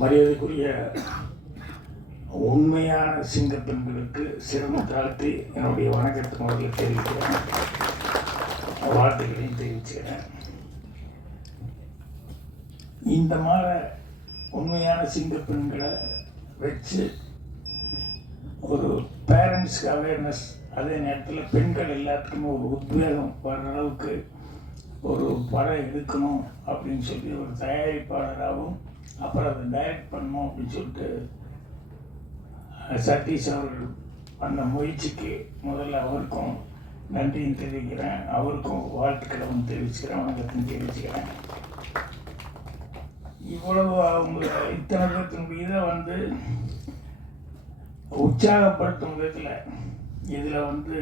மரியாதைக்குரிய உண்மையான சிங்க பெண்களுக்கு சிறந்த தாழ்த்தி என்னுடைய வணக்கத்தை முதல்ல தெரிவிக்கிறேன். வாழ்த்துக்களையும் தெரிவிச்சுக்கிறேன். இந்த மாதிரி உண்மையான சிங்க பெண்களை வச்சு ஒரு பேரண்ட்ஸ்க்கு அவேர்னஸ் அதே நேரத்தில் பெண்கள் எல்லாத்துக்குமே ஒரு உத்வேகம் வர அளவுக்கு ஒரு படம் எடுக்கணும் அப்படின்னு சொல்லி ஒரு தயாரிப்பாளராகவும் அப்புறம் அதை டைரக்ட் பண்ணணும் அப்படின்னு சொல்லிட்டு சதீஷ் அவர்கள் பண்ண முயற்சிக்கு முதல்ல அவருக்கும் நன்றியும் தெரிவிக்கிறேன். அவருக்கும் வாழ்த்துக்களும் தெரிவிச்சுக்கிறேன். வணக்கத்தையும் தெரிவிச்சுக்கிறேன். இவ்வளவு அவங்க இத்தனை பேர்த்தின் இதை வந்து உற்சாகப்படுத்தும் விதத்தில் இதில் வந்து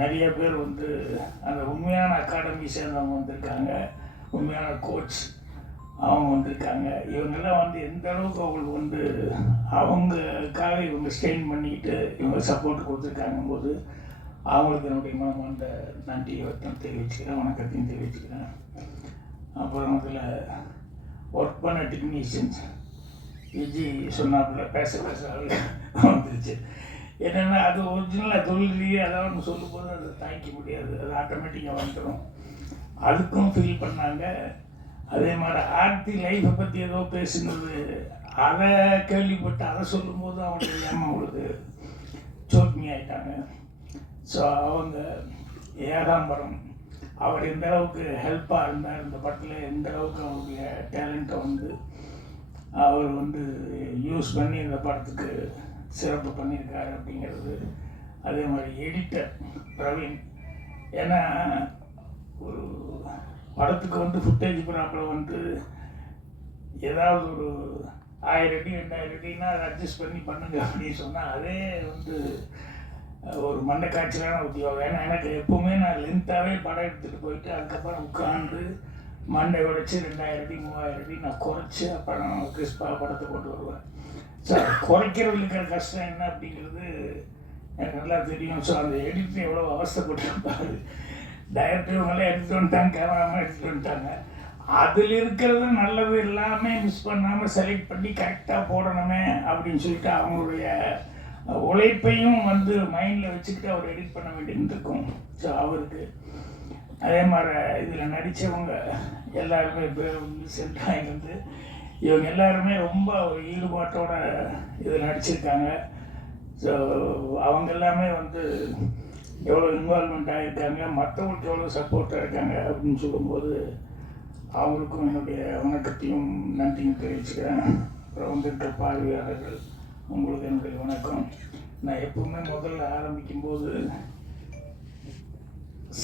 நிறைய பேர் வந்து அந்த உண்மையான அகாடமி சேர்ந்தவங்க வந்திருக்காங்க. உண்மையான கோச் அவங்க வந்திருக்காங்க. இவங்கெல்லாம் வந்து எந்த அளவுக்கு அவங்களுக்கு வந்து அவங்களுக்காக இவங்க ஸ்டெயின் பண்ணிக்கிட்டு இவங்க சப்போர்ட் கொடுத்துருக்காங்க போது அவங்களுக்கு என்னுடைய மனமார்ந்த நன்றியை வட்டம் தெரிவிச்சுக்கிறேன் வணக்கத்தையும் தெரிவிச்சுக்கிறேன். அப்புறம் அதில் ஒர்க் பண்ண டெக்னீஷியன்ஸ் விஜி சொன்னாப்புல பேச பேச ஆளு வந்துருச்சு. என்னென்னா அது ஒரிஜினலாக தொழில் அதாவது ஒன்று சொல்லும்போது அதை தாங்கிக்க முடியாது. அது ஆட்டோமேட்டிக்காக வந்துடும் அதுக்கும் ஃபீல் பண்ணாங்க. அதே மாதிரி ஆர்த்தி லைஃப்பை பற்றி ஏதோ பேசுனது. அதை கேள்விப்பட்டு அதை சொல்லும்போது அவங்க ஏமா அவங்களுக்கு சோட்னி ஆயிட்டாங்க ஸோ அவங்க ஏகாம்பரம் அவர் எந்த அளவுக்கு ஹெல்ப்பாக இருந்தார் இந்த படத்தில் எந்த அளவுக்கு அவருடைய டேலண்ட்டை வந்து அவர் வந்து யூஸ் பண்ணி இந்த படத்துக்கு சிறப்பு பண்ணியிருக்காரு அப்படிங்கிறது. அதே மாதிரி எடிட்டர் பிரவீன். ஏன்னா ஒரு படத்துக்கு வந்து ஃபுட்டேஜ் ப்ராப்ளம் வந்து ஏதாவது ஒரு ஆயிரம் அடி ரெண்டாயிரம் அடினா அதை அட்ஜஸ்ட் பண்ணி பண்ணுங்க அப்படின்னு சொன்னால் அதே வந்து ஒரு மண்ணை காய்ச்சலான உத்தியோகம். ஏன்னா எனக்கு எப்போவுமே நான் லென்த்தாகவே படம் எடுத்துகிட்டு போயிட்டு அதுக்கப்புறம் உட்காந்து மண்டை உடைச்சி ரெண்டாயிரம் அடி மூவாயிரம் அடி நான் குறைச்சி அப்புறம் கிறிஸ்பாக படத்தை கொண்டு வருவேன். ஸோ குறைக்கிறவங்களுக்கு இருக்கிற கஷ்டம் என்ன அப்படிங்கிறது எனக்கு நல்லா தெரியும். ஸோ அந்த எடிட்டர் எவ்வளோ அவஸ்தைப்பட்டிருப்பாரு டைரக்டர் இவங்களாம் எடுத்துகிட்டு வந்துட்டாங்க கேமராமேன் எடுத்துகிட்டு வந்துட்டாங்க. அதில் இருக்கிறது நல்லது எல்லாமே மிஸ் பண்ணாமல் செலக்ட் பண்ணி கரெக்டாக போடணுமே அப்படின்னு சொல்லிட்டு அவங்களுடைய உழைப்பையும் வந்து மைண்டில் வச்சுக்கிட்டு அவர் எடிட் பண்ண வேண்டியது இருக்கும். ஸோ அவருக்கு அதே மாதிரி இதில் நடித்தவங்க எல்லாருமே பேர் வந்து சென்றாங்க வந்து இவங்க எல்லாருமே ரொம்ப ஒரு ஈடுபாட்டோட இதில் நடிச்சிருக்காங்க. ஸோ அவங்க எல்லாமே வந்து எவ்வளோ இன்வால்மெண்ட் ஆகிருக்காங்க மற்றவங்களுக்கு எவ்வளோ சப்போர்ட்டாக இருக்காங்க அப்படின்னு சொல்லும்போது அவங்களுக்கும் என்னுடைய வணக்கத்தையும் நன்றியும் தெரிவிச்சுக்கிறேன். அப்புறம் வந்திருக்க பார்வையாளர்கள் உங்களுக்கு என்னுடைய வணக்கம். நான் எப்பவுமே முதல்ல ஆரம்பிக்கும்போது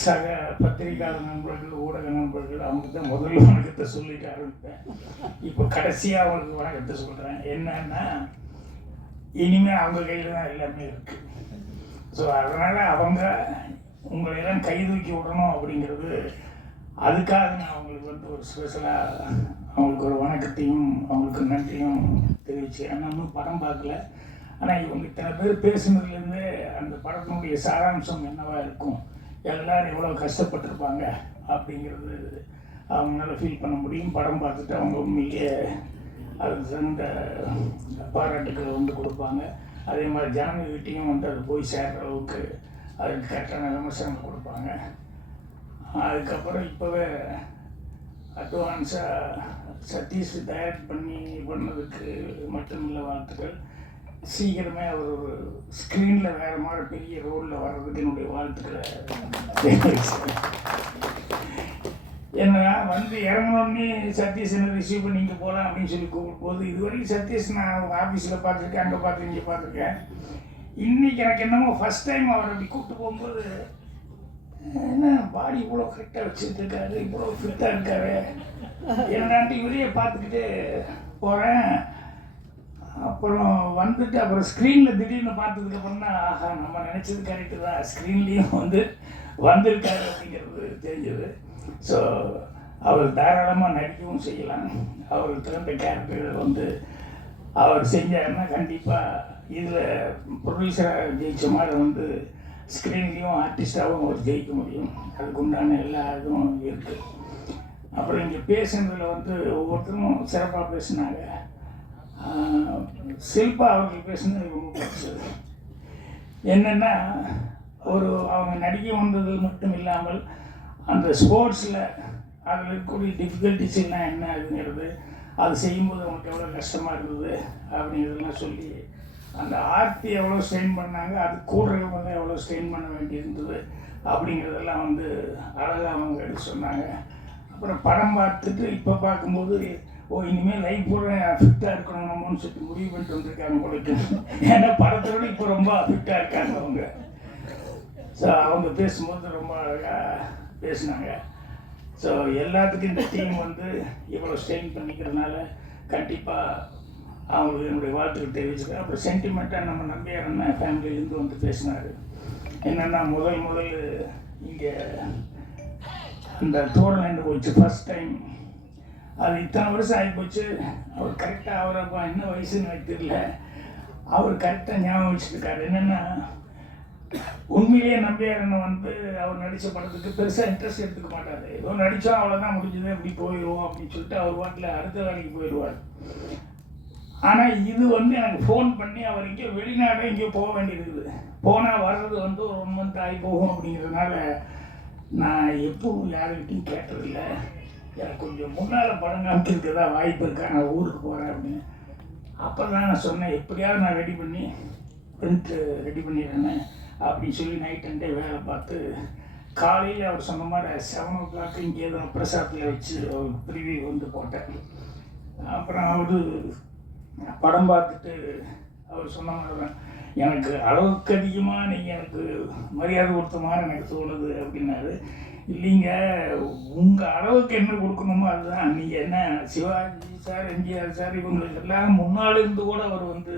சக பத்திரிகையாளர் நண்பர்கள் ஊடக நண்பர்கள் அவங்க தான் முதல்ல வணக்கத்தை சொல்லிட்டு ஆரம்பிப்பேன். இப்போ கடைசியாக அவங்களுக்கு வணக்கத்தை சொல்கிறேன் என்னன்னா இனிமேல் அவங்க கையில் தான் எல்லாமே இருக்குது ஸோ அதனால் அவங்க உங்களையெல்லாம் கை தூக்கி விடணும் அப்படிங்கிறது அதுக்காக நான் அவங்களுக்கு வந்து ஒரு ஸ்பெஷலாக அவங்களுக்கு ஒரு வணக்கத்தையும் அவங்களுக்கு நன்றியும் தெரிவிச்சு நான் இன்னும் படம் பார்க்கல. ஆனால் இவங்க இத்தனை பேர் பேசுனதுலேருந்து அந்த படத்தினுடைய சாராம்சம் என்னவாக இருக்கும்? எல்லோரும் எவ்வளோ கஷ்டப்பட்டிருப்பாங்க அப்படிங்கிறது அவங்களால ஃபீல் பண்ண முடியும். படம் பார்த்துட்டு அவங்க உண்மையிலேயே அது சிறந்த பாராட்டுக்களை வந்து கொடுப்பாங்க. அதே மாதிரி ஜனங்ககிட்டையும் வந்து அது போய் சேர்கிற அளவுக்கு அதுக்கு கரெக்டான விமர்சனம் கொடுப்பாங்க. அதுக்கப்புறம் இப்போவே அட்வான்ஸாக சதீஷ் டைரக்ட் பண்ணி பண்ணதுக்கு மட்டும் இல்லை வாழ்த்துக்கள். சீக்கிரமே அவர் ஒரு ஸ்க்ரீனில் வேறு மாதிரி பெரிய ரோலில் வர்றதுக்கு என்னுடைய வாழ்த்துக்களை என்னடா வந்து இறங்கினோடனே சதீஷ் ரிசீவ் பண்ணி இங்கே போகலாம் அப்படின்னு சொல்லி கூப்பிடும்போது இது வரைக்கும் சதீஷ் நான் அவங்க ஆஃபீஸில் பார்த்துருக்கேன் அங்கே பார்த்து இங்கே பார்த்துருக்கேன். இன்னைக்கு எனக்கு என்னமோ ஃபஸ்ட் டைம் அவர் அப்படி கூப்பிட்டு போகும்போது என்ன பாடி இவ்வளோ கரெக்டாக வச்சுட்டு இருக்காரு இவ்வளோ ஃபிட்டாக இருக்காரு. என்னடான்ட்டு இவரையே பார்த்துக்கிட்டு போகிறேன் அப்புறம் வந்துட்டு அப்புறம் ஸ்க்ரீனில் திடீர்னு பார்த்ததுக்கப்புறம் தான் ஆஹா நம்ம நினச்சது கரெக்டு தான். ஸ்க்ரீன்லேயும் வந்து வந்திருக்காரு அப்படிங்கிறது தெரிஞ்சது. ஸோ அவர் தாராளமாக நடிக்கவும் செய்யலாம். அவர் திறந்த கேரக்டர் வந்து அவர் செஞ்சாருன்னா கண்டிப்பாக இதில் ப்ரொடியூசராக ஜெயிச்ச மாதிரி வந்து ஸ்க்ரீன்லேயும் ஆர்டிஸ்டாகவும் அவர் ஜெயிக்க முடியும். அதுக்கு உண்டான எல்லா இதுவும் இருக்குது அப்புறம் இங்கே பேசுனதில் வந்து ஒவ்வொருத்தரும் சிறப்பாக பேசினாங்க. ஆஹ் அவர்கள் பேசுனது ரொம்ப பிடிச்சது. என்னென்னா ஒரு அவங்க நடிகை வந்தது மட்டும் இல்லாமல் அந்த ஸ்போர்ட்ஸில் அதில் இருக்கக்கூடிய டிஃபிகல்ட்டிஸ் எல்லாம் என்ன அப்படிங்கிறது அது செய்யும்போது அவங்களுக்கு எவ்வளோ கஷ்டமாக இருந்தது அப்படிங்கிறதெல்லாம் சொல்லி அந்த ஆர்த்தி எவ்வளோ ஸ்ட்ரெயின் பண்ணாங்க அது கூடுறவங்க வந்து எவ்வளோ ஸ்ட்ரெயின் பண்ண வேண்டியிருந்தது அப்படிங்கிறதெல்லாம் வந்து அழகாக அவங்க எடுத்து சொன்னாங்க. அப்புறம் படம் பார்த்துட்டு இப்போ பார்க்கும்போது ஓ இனிமேல் லைஃப் பூரா ஃபிட்டாக இருக்கணும் நம்மன்னு சொல்லிட்டு முடிவு பண்ணிட்டு வந்திருக்காங்க உங்களுக்கு ஏன்னா படத்தோட இப்போ ரொம்ப ஃபிட்டாக இருக்காங்க அவங்க. ஸோ அவங்க பேசும்போது ரொம்ப அழகாக பேசினாங்க. ஸோ எல்லாத்துக்கும் இந்த டீம் வந்து இவ்வளோ ஸ்ட்ரெயின் பண்ணிக்கிறதுனால கண்டிப்பாக அவங்களுக்கு என்னுடைய வாழ்த்துக்கள் தெரிவிச்சுக்கிறேன். அப்புறம் சென்டிமெண்ட்டாக நம்ம நம்பியார் அண்ணன் ஃபேமிலியிலேருந்து வந்து பேசினார். என்னென்னா முதல் முதல் இங்கே அந்த டோர்னமெண்ட் போச்சு. ஃபர்ஸ்ட் டைம் அது இத்தனை வருஷம் ஆகி போச்சு. அவர் கரெக்டாக அவரை என்ன வயசுன்னு எனக்கு தெரியல. அவர் கரெக்டாக ஞாபகம் வச்சுருக்காரு என்னென்னா உண்மையிலேயே நம்பியாரன் வந்து அவர் நடித்த படத்துக்கு பெருசாக இன்ட்ரெஸ்ட் எடுத்துக்க மாட்டார். ஏதோ நடித்தோம் அவ்வளோதான் முடிஞ்சது இப்படி போயிடுவோம் அப்படின்னு சொல்லிட்டு அவர் வாட்டில் அடுத்த வேலைக்கு போயிடுவார். ஆனால் இது வந்து எனக்கு ஃபோன் பண்ணி அவர் எங்கேயோ வெளிநாடு எங்கேயோ போக வேண்டியிருக்குது. போனால் வர்றது வந்து ஒரு ஒன் மந்த் ஆகி போகும் அப்படிங்கிறதுனால நான் எப்பவும் யாருக்கிட்டையும் கேட்டதில்லை. எனக்கு கொஞ்சம் முன்னால் படம் காமிச்சிருக்க தான் வாய்ப்பு இருக்கா? நான் ஊருக்கு போகிறேன் அப்படின்னு. அப்புறம் தான் நான் சொன்னேன் எப்படியாவது நான் ரெடி பண்ணி பிரிண்ட்டு ரெடி பண்ணிடுறேன்னு. அப்படின்னு சொல்லி நைட் அண்டே வேலை பார்த்து காலையில் அவர் சொன்ன மாதிரி செவன் ஓ கிளாக் இங்கே தான் பிரசாத்தில் வச்சு ஒரு ப்ரிவியூ வந்து போட்டேன் அப்புறம் அவர் படம் பார்த்துட்டு அவர் சொன்ன மாதிரி தான் எனக்கு அளவுக்கு அதிகமாக நீங்கள் எனக்கு மரியாதை கொடுத்த மாதிரி எனக்கு தோணுது அப்படின்னாரு. இல்லைங்க உங்கள் அளவுக்கு என்ன கொடுக்கணுமோ அதுதான். நீங்கள் என்ன சிவாஜி சார் எம்ஜிஆர் சார் இவங்களுக்கு எல்லாம் முன்னால் இருந்து கூட அவர் வந்து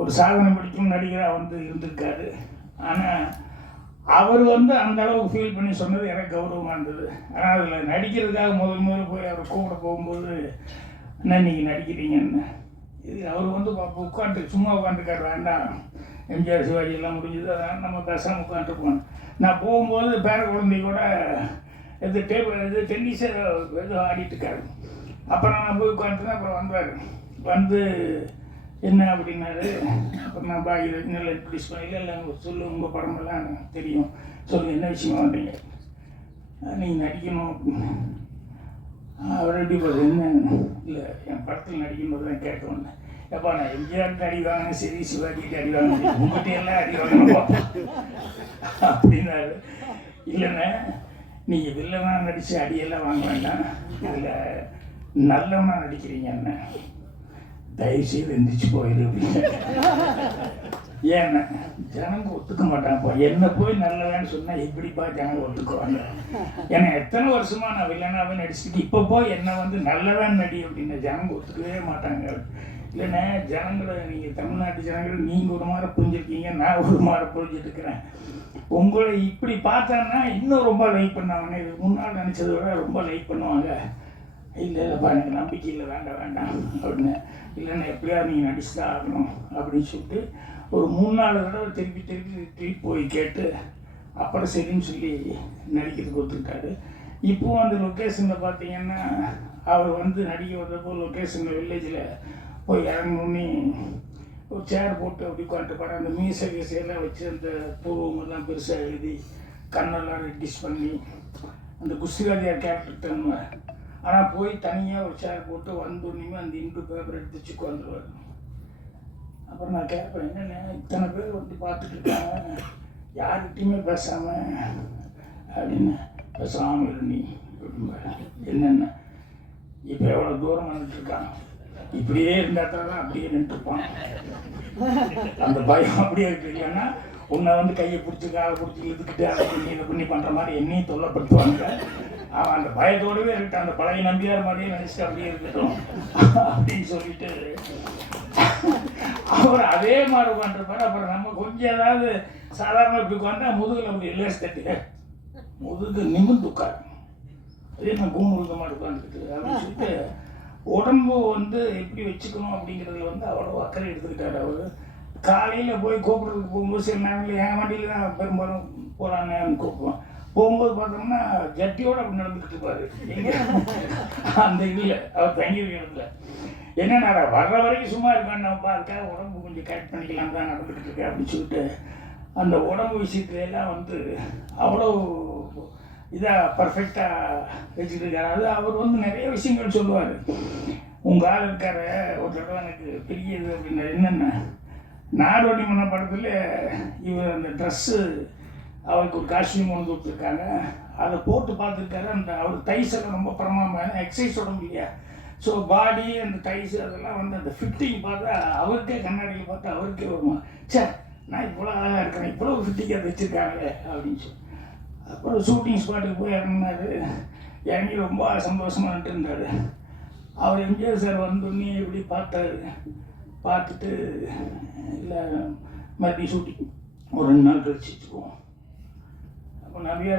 ஒரு சாதனை படிக்கும் நடிகராக வந்து இருந்திருக்காரு. ஆனால் அவர் வந்து அந்த அளவுக்கு ஃபீல் பண்ணி சொன்னது எனக்கு கௌரவமாக இருந்தது. ஆனால் அதில் நடிக்கிறதுக்காக முதல் முதல்ல போய் அவர் கூப்பிட போகும்போது என்ன நீங்கள் நடிக்கிறீங்கன்னு. இது அவர் வந்து உட்காந்து சும்மா உட்காந்துக்காரு வேண்டாம் எம்ஜிஆர் சிவாஜி எல்லாம் முடிஞ்சது. அதனால் நம்ம பேசாமல் உட்காந்துருப்போம் நான் போகும்போது பேர குழந்தை கூட இது டேபிள் இது டென்னிஸ் எதுவும் ஆடிட்டுருக்காரு அப்புறம் நான் போய் உட்காந்துருந்தேன் அப்புறம் வந்தார். வந்து என்ன அப்படின்னாரு? அப்புறம் நான் பாக்கி நல்ல இப்படி பண்ணி இல்லை சொல்லு உங்கள் படமெல்லாம் எனக்கு தெரியும். சொல்லுங்கள் என்ன விஷயமா வந்தீங்க? நீங்கள் நடிக்கணும் அப்படின்னு. அவர் எப்படி போகுது என்ன? இல்லை என் படத்தில் நடிக்கும்போது தான் கேட்க வந்தேன் எப்பா நான் எம்ஜிஆர்கிட்ட அடி சரி சிவாஜிகிட்ட அடி உங்கள்கிட்ட எல்லாம் அடி அப்படின்னாரு. இல்லைண்ணே நீங்கள் வில்லனாக நடித்து அடியெல்லாம் வாங்க வேண்டாம். இதில் நல்லவனாக நடிக்கிறீங்க என்ன தயவுசெய்து எந்திரிச்சு போயிரு அப்படின்னு ஏன்னா ஜனங்க ஒத்துக்க மாட்டாங்கப்பா. என்ன போய் நல்லவன்னு சொன்னால் எப்படிப்பா ஜனங்க ஒத்துக்குவாங்க? ஏன்னா எத்தனை வருஷமா நான் வில்லனாவே நடிச்சுட்டு இப்போ போய் என்ன வந்து நல்லவன் நடி அப்படின்னு ஜனங்க ஒத்துக்கவே மாட்டாங்க. இல்லைண்ணே ஜனங்களை நீங்கள் தமிழ்நாட்டு ஜனங்களை நீங்கள் ஒரு மாதிரி புரிஞ்சிருக்கீங்க நான் ஒரு மாதிரி புரிஞ்சுட்டு இருக்கிறேன் உங்களை இப்படி பார்த்தேன்னா இன்னும் ரொம்ப லைக் பண்ணாங்கண்ணே. இது முன்னால் நினச்சதை விட ரொம்ப லைக் பண்ணுவாங்க. இல்லை இல்லைப்பா எனக்கு நம்பிக்கை இல்லை வேண்டாம் வேண்டாம் அப்படின்னு. இல்லைண்ணா எப்படியாவது நீங்கள் நடிச்சு தான் ஆகணும் அப்படின்னு சொல்லிட்டு ஒரு மூணு நாலு தடவை திருப்பி திருப்பி திருப்பி போய் கேட்டு அப்புறம் சரின்னு சொல்லி நடிக்கிறதுக்கு ஒத்துக்கிட்டாரு. இப்போவும் அந்த லொக்கேஷனில் பார்த்தீங்கன்னா அவர் வந்து நடிக்க வந்தப்போ லொக்கேஷனில் வில்லேஜில் போய் இறங்கணுன்னே ஒரு சேர் போட்டு அப்படி உட்காந்துட்டு படம் அந்த மீசை கீசையெல்லாம் வச்சு அந்த பூர்வங்கள்லாம் பெருசாக எழுதி கண்ணெல்லாம் ரெட்டிஷ் பண்ணி அந்த குஸ்திராஜியார் கேரக்டர் ஆனால் போய் தனியாக ஒரு சேர் போட்டு வந்தோடனே அந்த இங்கு பேப்பர் எடுத்து வச்சு வந்துடுவார் அப்புறம் நான் கேட்பேன் என்னென்ன இத்தனை பேர் வந்து பார்த்துட்டு இருக்காங்க. யார்கிட்டையுமே பேசாமல் அப்படின்னு பேசாமல் இரு நீ. என்னென்ன இப்போ எவ்வளோ தூரம் வந்துட்டுருக்கான் இப்படியே இருந்தால் தான் அப்படியே நின்றுப்பான் அந்த பயம் அப்படியே இருக்கு. இல்லைன்னா உன்னை வந்து கையை பிடிச்சி காலை பிடிச்சி இழுத்துக்கிட்டு அதை பண்ணி இதை பண்ணி பண்ணுற மாதிரி என்னையும் தொல்லப்படுத்துவாங்க அவன் அந்த பயத்தோடவே இருக்கான் அந்த பழைய நம்பியார் மாதிரியே நினச்சிட்டு அப்படியே இருக்கட்டும் அப்படின்னு சொல்லிட்டு அவர் அதே மாதிரி உட்காந்துருப்பார் அப்புறம் நம்ம கொஞ்சம் ஏதாவது சாதாரண இப்படி உட்காந்தா முதுகில் அப்படி லேஸ் தட்டி முதுகு நிமிர்ந்து உட்கார். அதே நான் கூமுருந்த மாதிரி உட்காந்துருக்கு அப்படின்னு சொல்லிட்டு உடம்பு வந்து எப்படி வச்சுக்கணும் அப்படிங்கிறதுல வந்து அவ்வளோ அக்கறை எடுத்துக்கிட்டாரு அவர். காலையில் போய் கூப்பிட்றதுக்கு போகும்போது சில நேரங்களில் என் வண்டியில் தான் பெரும்பாலும் போகிறாங்கன்னு கூப்பிடுவோம் போகும்போது பார்த்தோம்னா ஜட்டியோட அப்படி நடந்துக்கிட்டு இருப்பாரு. அந்த இதில். அவர் தங்கியிருக்க இடத்துல. என்ன வர்ற வரைக்கும் சும்மா இருக்கான்னு அதுக்காக உடம்பு கொஞ்சம் கரெக்ட் பண்ணிக்கலாம் தான் நடந்துக்கிட்டு இருக்கேன் அப்படின்னு சொல்லிட்டு அந்த உடம்பு விஷயத்துல எல்லாம் வந்து அவ்வளோ இதாக பர்ஃபெக்டாக வச்சுட்டு இருக்காரு. அது அவர் வந்து நிறைய விஷயங்கள் சொல்லுவார். உங்கள் ஆள் இருக்கார ஒரு தடவை எனக்கு பெரிய இது அப்படின்னா என்னென்ன நாடோடி மன்ன படத்தில் இவர் அந்த ட்ரெஸ்ஸு அவருக்கு ஒரு காஸ்டியூம் கொண்டு கொடுத்துருக்காங்க. அதை போட்டு பார்த்துருக்காரு. அந்த அவர் தைஸ் எல்லாம் ரொம்ப பிரமாமல் எக்ஸசைஸ் உடம்பு இல்லையா? ஸோ பாடி அந்த டைஸ் அதெல்லாம் வந்து அந்த ஃபிட்டிங் பார்த்தா அவருக்கே கண்ணாடியில் பார்த்தா அவருக்கே வருமா சார் நான் இவ்வளோ அழகாக இருக்கிறேன். இவ்வளோ ஃபிட்டிங் அதை வச்சுருக்காங்களே அப்படின்னு சொல்லி. அப்புறம் ஷூட்டிங் ஸ்பாட்டுக்கு போய் இறங்கினார். இறங்கி ரொம்ப சந்தோஷமாக இருந்தார் அவர் எம்ஜிஆர் சார் வந்தோடனே இப்படி பார்த்தாரு. பார்த்துட்டு இல்லை மறுபடியும் ஷூட்டிங் ஒரு ரெண்டு நாள் கழிச்சு வச்சுக்குவோம். நிறைய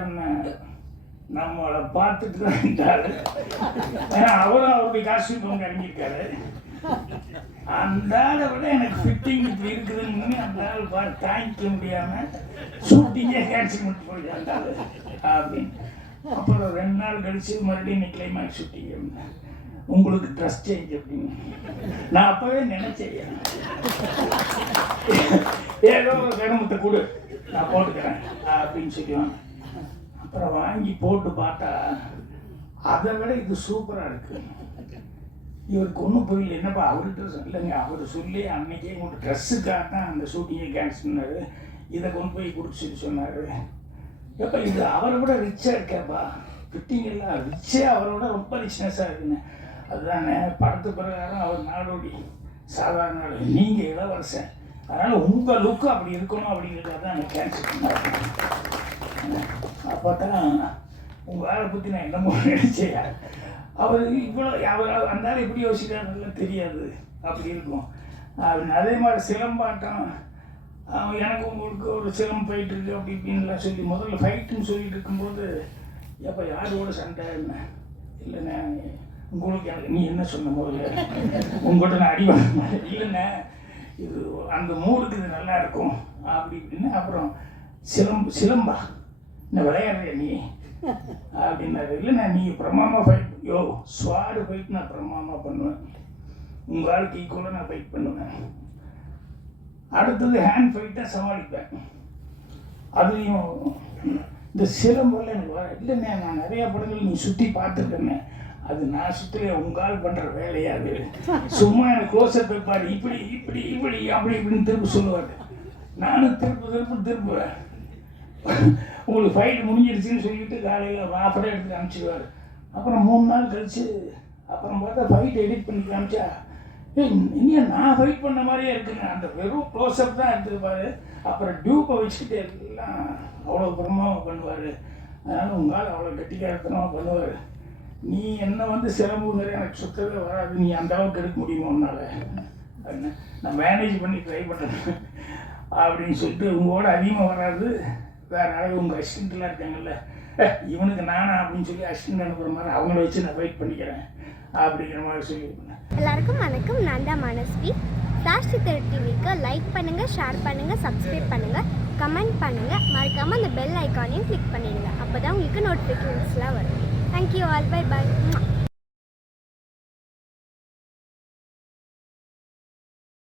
நம்மளை பார்த்துட்டு தான் இருந்தாரு. ஏன்னா அவரும் அவருடைய காஸ்டியூம் பங்கு இறங்கியிருக்காரு. அந்த ஆளை விட எனக்கு ஃபிட்டிங் இப்படி இருக்குதுன்னு அந்த ஆள் பார்த்து தாங்கிக்க முடியாமல் ஷூட்டிங்கே கேன்சல் பண்ணிட்டு போய் அந்த ஆள் அப்படின்னு. அப்புறம் ரெண்டு நாள் கழிச்சு மறுபடியும் இன்னைக்கு கிளைமேக்ஸ் ஷூட்டிங் உங்களுக்கு ட்ரெஸ் சேஞ்ச் அப்படின்னு. நான் அப்போவே நினைச்சேன். ஏதோ ஒரு கருமத்தை கொடு. நான் போட்டுக்கிறேன். அப்படின்னு சொல்லுவாங்க அப்புறம் வாங்கி போட்டு பார்த்தா அதை விட இது சூப்பராக இருக்குது இவருக்கு ஒன்றும் புரியல. என்னப்பா அவர்கிட்ட சொல்லுங்க. அவர் சொல்லி அன்னைக்கே உங்கள் ட்ரெஸ்ஸுக்காக தான் அந்த ஷூட்டிங்கை கேன்சல் பண்ணார். இதை கொண்டு போய் கொடுத்துட்டு சொன்னார். எப்போ இது அவரை விட ரிச்சாக இருக்கேப்பா. ஃபிட்டிங் எல்லாம் ரிச்சே அவரை விட ரொம்ப ரிச்னஸாக இருக்குங்க அதுதானே படத்து பிரகாரம் அவர் நாடோடி. சாதாரண நாடு நீங்கள் இளவரசன். அதனால் உங்கள் லுக்கு அப்படி இருக்கணும் அப்படிங்கிறத தான் எனக்கு கேன்சல் பண்ணாரு. பார்த்தா உங்கள் வேலை பற்றி நான் என்னமோ நினைச்சேன். அவர் இவ்வளோ அவர் அந்த எப்படி யோசிக்கிறாருன்னு தெரியாது. அப்படி இருக்கும். அதே மாதிரி சிலம்பாட்டம் எனக்கு உங்களுக்கு ஒரு சிலம் போயிட்டு இருக்கு அப்படி இப்படின்லாம் சொல்லி முதல்ல ஃபைட்டுன்னு சொல்லிட்டு இருக்கும்போது எப்போ யாரோட சண்டை என்ன? இல்லைண்ணே உங்களுக்கு எனக்கு நீ என்ன சொன்ன முதல்ல? உங்கள்கிட்ட நான் அடி வாங்க இல்லைண்ணே இது அந்த மூடுக்கு இது நல்லா இருக்கும். அப்படி இப்படின்னு அப்புறம் சிலம்பு சிலம்பா. என்ன விளையாடுறியா நீ? அப்படின்னாரு. இல்லைண்ணா நீ பிரமாமா ஃபைட் யோ ஸ்வாடு ஃபைட் நான் பிரமாமா பண்ணுவேன். உங்கள் ஆளுக்கு ஈக்குவலாக நான் ஃபைட் பண்ணுவேன். அடுத்தது ஹேண்ட் ஃபைட்டை சமாளிப்பேன். அதையும் இந்த சிலம்புல எனக்கு வர இல்லைண்ணே நான் நிறைய படங்கள் நீ சுற்றி பார்த்துருக்கேண்ணே அது நான் சுற்றி உங்கால் பண்ணுற வேலையாக அது? சும்மா எனக்கு க்ளோஸப் பேப்பார் இப்படி இப்படி இப்படி அப்படி இப்படின்னு திரும்ப சொல்லுவார். நானும் திரும்ப திரும்ப திரும்புவேன் உங்களுக்கு ஃபைட் முடிஞ்சிருச்சுன்னு சொல்லிட்டு காலையில் வாப்படம் எடுத்து அனுப்பிச்சிடுவார். அப்புறம் மூணு நாள் கழிச்சு அப்புறம் பார்த்தா ஃபைட் எடிட் பண்ணி காமிச்சா ஏய் நான் ஃபைட் பண்ண மாதிரியே இருக்குங்க அந்த வெறும் க்ளோஸ்அப் தான் எடுத்துருப்பாரு அப்புறம் டியூப்பை வச்சுக்கிட்டு எல்லாம் அவ்வளோ பிரமாவும் பண்ணுவார். அதனால் உங்களால் அவ்வளோ கெட்டிக்காரத்தனமாக பண்ணுவார். நீ என்ன வந்து சிலம்புங்கிற எனக்கு சுத்தவே வராது. நீ அந்த அளவுக்கு எடுக்க முடியுமா உன்னால்? அப்படின்னு நான் மேனேஜ் பண்ணி ட்ரை பண்ணுறேன் அப்படின்னு சொல்லிட்டு உங்களோட அதிகமாக வராது. வேறு அளவு உங்கள் அசிஸ்டண்ட்லாம் இருக்காங்கல்ல. இவனுக்கு நானா அப்படின்னு சொல்லி அசிஸ்டன்ட் அனுப்புகிற மாதிரி அவங்கள வச்சு நான் வெயிட் பண்ணிக்கிறேன் அப்படிங்கிற மாதிரி சொல்லியிருப்பேன் எல்லாருக்கும் வணக்கம். நான் தான் மனஸ்வி. ஃப்ளாஷ் சித்தர் டிவிக்கு லைக் பண்ணுங்கள் ஷேர் பண்ணுங்கள் சப்ஸ்கிரைப் பண்ணுங்கள் கமெண்ட் பண்ணுங்கள் மறக்காமல் அந்த பெல் ஐக்கானையும் கிளிக் பண்ணிடுங்க. அப்போ தான் உங்களுக்கு நோட்டிஃபிகேஷன்ஸ்லாம் வரும். Thank you all by by